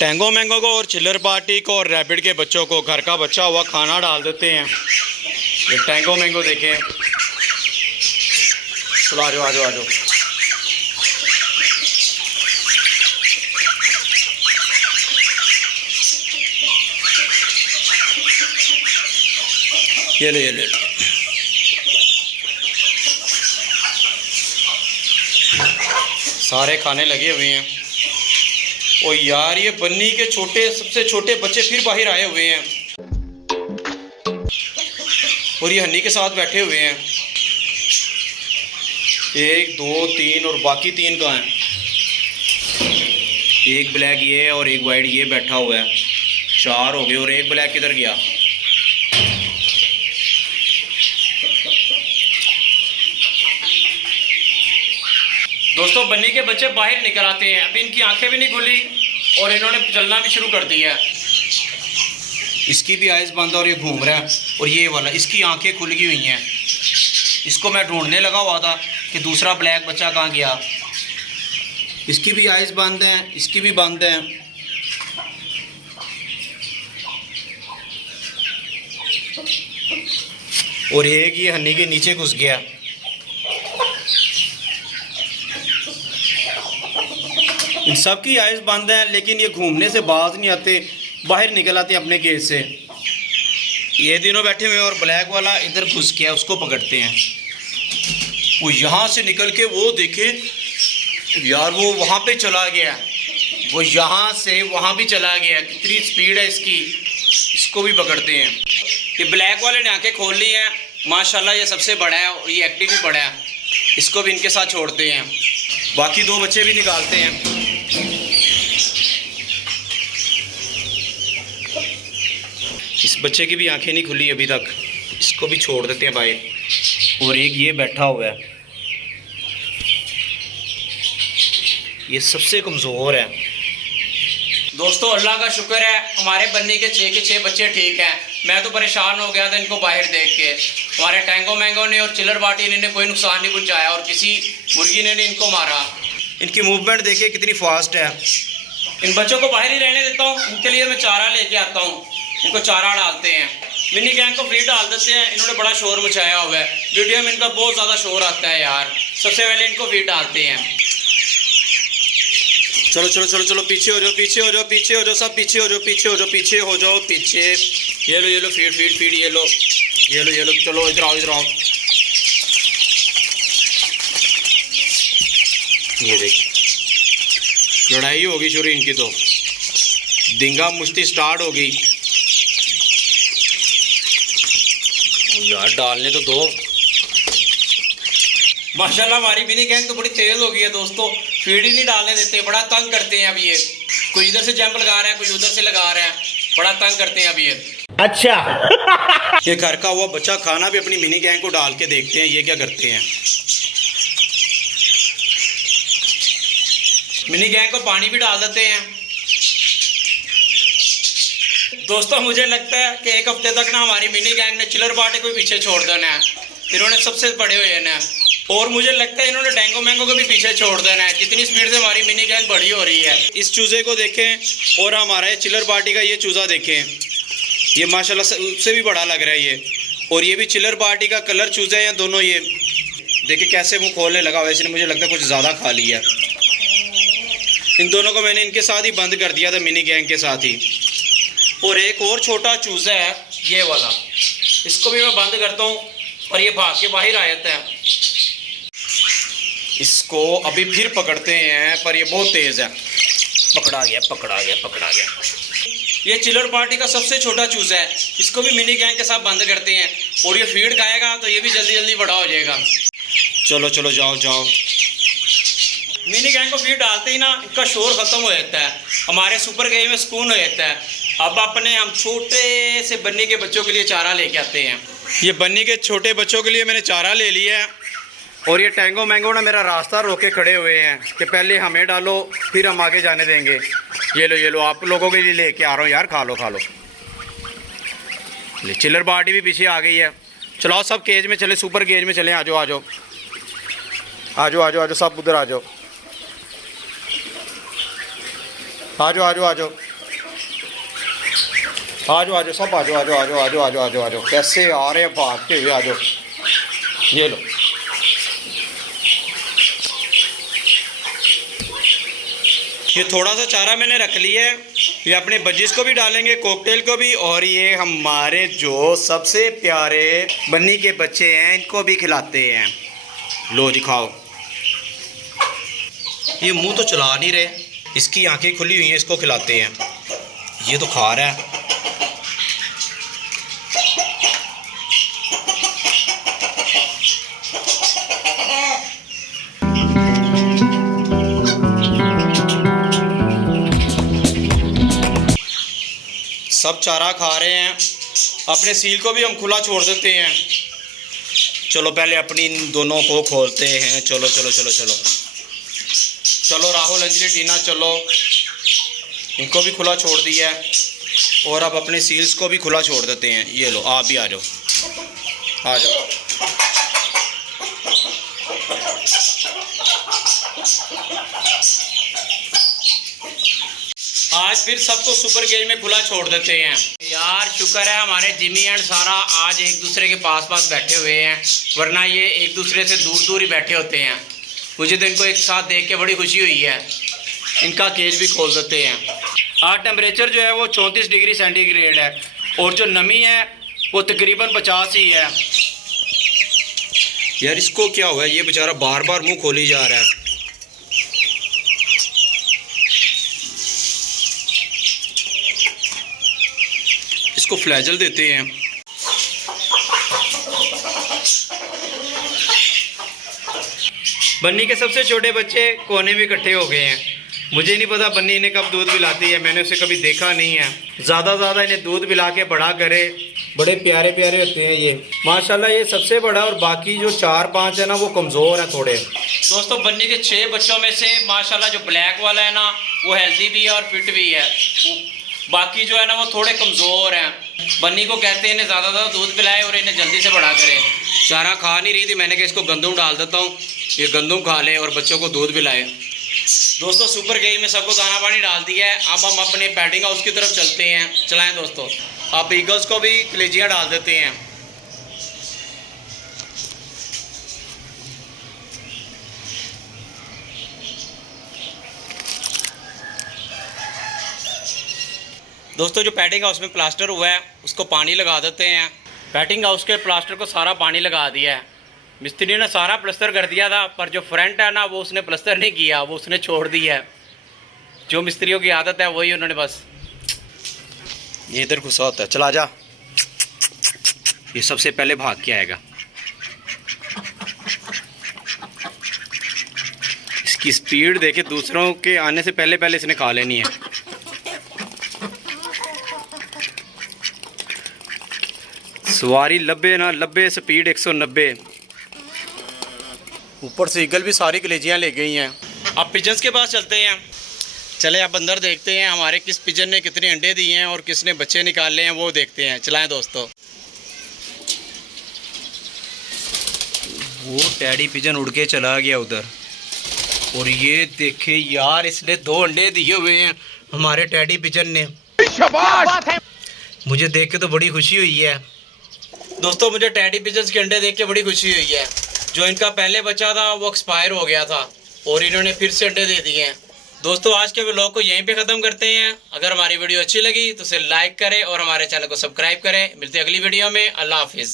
Tango mango को और चिल्लर पार्टी को और रैबिट के बच्चों को घर का बचा हुआ खाना डाल देते हैं। ये टैंगो मैंगो देखें। चलो आ जाओ आ जाओ आ जाओ। ये ले ये ले। सारे खाने लगे हुए हैं। ओ यार, ये बन्नी के सबसे छोटे बच्चे फिर बाहर आए हुए हैं और ये हन्नी के साथ बैठे हुए हैं। 1 2 3 और बाकी 3 कहाँ हैं? एक ब्लैक ये और एक वाइट ये बैठा हुआ है। 4 हो गए। और एक ब्लैक किधर गया? दोस्तों, बन्नी के बच्चे बाहर निकल आते हैं। अभी इनकी आंखें भी नहीं खुली और इन्होंने चलना भी शुरू कर दिया है। इसकी भी आइज़ बंद और ये घूम रहा है। और ये वाला, इसकी आंखें खुल गई हुई हैं। इसको मैं ढूंढने लगा हुआ था कि दूसरा ब्लैक बच्चा कहाँ गया। इसकी भी आइज़ बंद हैं, इसकी भी बंद हैं। और एक ये हन्नी के नीचे घुस गया। इन सब की आइज़ बंद है, लेकिन ये घूमने से बाज नहीं आते, बाहर निकल आते अपने केज से। ये दिनों बैठे हुए हैं और ब्लैक वाला इधर घुस गया, उसको पकड़ते हैं। वो यहाँ से निकल के वो देखे यार, वो वहाँ पे चला गया। वो यहाँ से वहाँ भी चला गया। कितनी स्पीड है इसकी। इसको भी पकड़ते हैं। ये ब्लैक वाले ने आंखें खोल ली हैं माशाल्लाह। ये सबसे बड़ा है और ये एक्टिव भी बड़ा है। इसको भी इनके साथ छोड़ते हैं। बाकी 2 बच्चे भी निकालते हैं। इस बच्चे की भी आंखें नहीं खुली अभी तक, इसको भी छोड़ देते हैं बाहर। और एक ये बैठा हुआ है, ये सबसे कमज़ोर है। दोस्तों, अल्लाह का शुक्र है, हमारे बन्नी के 6 के 6 बच्चे ठीक हैं। मैं तो परेशान हो गया था इनको बाहर देख के। हमारे टैंगो मैंगो ने और चिल्लर पार्टी ने कोई नुकसान नहीं पहुंचाया और किसी मुर्गी ने नहीं इनको मारा। इनकी मूवमेंट देखिए कितनी फास्ट है। इन बच्चों को बाहर ही रहने देता हूँ। इनके लिए मैं चारा लेके आता हूँ। इनको चारा डालते हैं। मिनी गैंग को फीड डाल देते हैं। इन्होंने बड़ा शोर मचाया हुआ है। वीडियो में इनका बहुत ज़्यादा शोर आता है यार। सबसे पहले इनको फीड डालते हैं। चलो चलो चलो चलो, पीछे हो जाओ पीछे हो जाओ पीछे हो जाओ, सब पीछे हो जाओ पीछे हो जाओ पीछे हो जाओ पीछे। ये लो फीड फीड फीड, ये लो चलो इधर आओ इधर आओ। ये देखिए, लड़ाई होगी शुरू इनकी तो। दिंगा मुश्ती स्टार्ट हो गई। यार डालने तो दो। माशाल्लाह हमारी मिनी गैंग तो बड़ी तेज हो गई है दोस्तों। फीड ही नहीं डालने देते, बड़ा तंग करते हैं। अब ये कोई इधर से जंप लगा रहा है, कोई उधर से लगा रहा है, बड़ा तंग करते हैं अब ये। अच्छा ये घर का हुआ बच्चा खाना भी अपनी मिनी गैंग को डाल के देखते हैं ये क्या करते हैं। मिनी गैंग को पानी भी डाल देते हैं। दोस्तों, मुझे लगता है कि 1 हफ्ते तक ना हमारी मिनी गैंग ने चिल्लर पार्टी को भी पीछे छोड़ देना है। इन्होंने सबसे बड़े हुए ना, और मुझे लगता है इन्होंने टैंगो मैंगो को भी पीछे छोड़ देना है। जितनी स्पीड से हमारी मिनी गैंग बड़ी हो रही है। इस चूजे को देखें और हमारा ये चिल्लर पार्टी का ये चूजा देखें, ये माशाल्लाह उससे भी बड़ा लग रहा है ये। और ये भी चिल्लर पार्टी का कलर चूजा है दोनों। ये देखिए कैसे मुँह खोलने लगा। वैसे मुझे लगता है कुछ ज़्यादा खा लिया। इन दोनों को मैंने इनके साथ ही बंद कर दिया था, मिनी गैंग के साथ ही। और एक और छोटा चूजा है ये वाला, इसको भी मैं बंद करता हूँ और ये भाग के बाहर आ जाता है। इसको अभी फिर पकड़ते हैं, पर ये बहुत तेज़ है। पकड़ा गया पकड़ा गया पकड़ा गया। ये चिल्लर पार्टी का सबसे छोटा चूजा है। इसको भी मिनी गैंग के साथ बंद करते हैं और ये फीड खाएगा तो ये भी जल्दी जल्दी बड़ा हो जाएगा। चलो चलो जाओ जाओ। मिनी गैंग को फीड डालते ही ना इनका शोर ख़त्म हो जाता है। हमारे सुपर गेम में सुकून हो जाता है। अब हम छोटे से बन्नी के बच्चों के लिए चारा लेके आते हैं। ये बन्नी के छोटे बच्चों के लिए मैंने चारा ले लिया है। और ये टैंगो मैंगो ना मेरा रास्ता रोके खड़े हुए हैं कि पहले हमें डालो फिर हम आगे जाने देंगे। ये लो आप लोगों के लिए लेके आ रहा हूँ यार, खा लो खा लो। चिल्लर पार्टी भी पीछे आ गई है। चलाओ सब केज में चले, सुपर केज में चले। आ जाओ आ जाओ आ जाओ आ जाओ आ जाओ, सब उधर आ जाओ आ जाओ आ जाओ आ जाओ। आ जाओ सब आ जाओ। कैसे आ रहे हैं भागते हुए, आ जाओ। ये लो, ये थोड़ा सा चारा मैंने रख लिया है। ये अपने बजिस को भी डालेंगे, कॉकटेल को भी, और ये हमारे जो सबसे प्यारे बन्नी के बच्चे हैं इनको भी खिलाते हैं। लो जी खाओ। ये मुंह तो चला नहीं रहे, इसकी आंखें खुली हुई हैं, इसको खिलाते हैं। ये तो खा रहा है। सब चारा खा रहे हैं। अपने सील को भी हम खुला छोड़ देते हैं। चलो पहले अपनी इन दोनों को खोलते हैं। चलो चलो चलो चलो चलो राहुल, अंजलि, टीना, चलो। इनको भी खुला छोड़ दिया है और अब अपने सील्स को भी खुला छोड़ देते हैं। ये लो, आप भी आ जाओ, आ जाओ। आज फिर सबको सुपर गेज में खुला छोड़ देते हैं। यार शुक्र है हमारे जिमी एंड सारा आज एक दूसरे के पास बैठे हुए हैं, वरना ये एक दूसरे से दूर दूर ही बैठे होते हैं। मुझे तो इनको एक साथ देख के बड़ी खुशी हुई है। इनका केज भी खोल देते हैं। आज टेम्परेचर जो है वो 34 डिग्री सेंटीग्रेड है और जो नमी है वो तकरीबन 50 ही है। यार इसको क्या हुआ है, ये बेचारा बार बार मुंह खोली जा रहा है। इसको फ्लैजल देते हैं। बन्नी के सबसे छोटे बच्चे कोने में इकट्ठे हो गए हैं। मुझे नहीं पता बन्नी इन्हें कब दूध पिलाती है, मैंने उसे कभी देखा नहीं है। ज़्यादा इन्हें दूध पिला के बड़ा करे। बड़े प्यारे प्यारे होते हैं ये, माशाल्लाह। ये सबसे बड़ा, और बाकी जो 4-5 है ना वो कमज़ोर हैं थोड़े। दोस्तों बन्नी के 6 बच्चों में से माशाल्लाह जो ब्लैक वाला है ना वो हेल्दी भी है और फिट भी है। बाकी जो है ना वो थोड़े कमज़ोर हैं। बन्नी को कहते हैं इन्हें ज़्यादा दूध पिलाए और इन्हें जल्दी से बड़ा करे। चारा खा नहीं रही थी, मैंने कहा इसको गंदम डाल देता हूँ, ये गंदम खा ले और बच्चों को दूध पिलाए। दोस्तों सुपर गेज में सबको दाना पानी डाल दिया है। अब हम अपने पैडिंग हाउस की तरफ चलते हैं। चलाएं दोस्तों। आप ईगल्स को भी कलेजियाँ डाल देते हैं। दोस्तों जो पैडिंग हाउस में प्लास्टर हुआ है उसको पानी लगा देते हैं। पैडिंग हाउस के प्लास्टर को सारा पानी लगा दिया है। मिस्त्री ने सारा प्लास्टर कर दिया था, पर जो फ्रंट है ना वो उसने प्लास्टर नहीं किया, वो उसने छोड़ दिया है। जो मिस्त्रियों की आदत है वही उन्होंने बस ये इधर घुसा होता है। चला जा, ये सबसे पहले भाग के आएगा। इसकी स्पीड देखे, दूसरों के आने से पहले इसने खा लेनी है। सवारी 90 स्पीड 190। ऊपर से ईगल भी सारी कलेजियाँ ले गई हैं। अब पिजन्स के पास चलते हैं। चले अब अंदर देखते हैं हमारे किस पिजन ने कितने अंडे दिए हैं और किसने बच्चे निकाले हैं, वो देखते हैं। चलाएं दोस्तों। वो टैडी पिजन उड़ के चला गया उधर, और ये देखे यार इसने 2 अंडे दिए हुए हैं हमारे टैडी पिजन ने। मुझे देख के तो बड़ी खुशी हुई है दोस्तों। मुझे टैडी पिजन्स के अंडे देख के बड़ी खुशी हुई है। जो इनका पहले बच्चा था वो एक्सपायर हो गया था और इन्होंने फिर से अंडे दे दिए हैं। दोस्तों आज के व्लॉग को यहीं पे ख़त्म करते हैं। अगर हमारी वीडियो अच्छी लगी तो उसे लाइक करें और हमारे चैनल को सब्सक्राइब करें। मिलते हैं अगली वीडियो में। अल्लाह हाफिज़।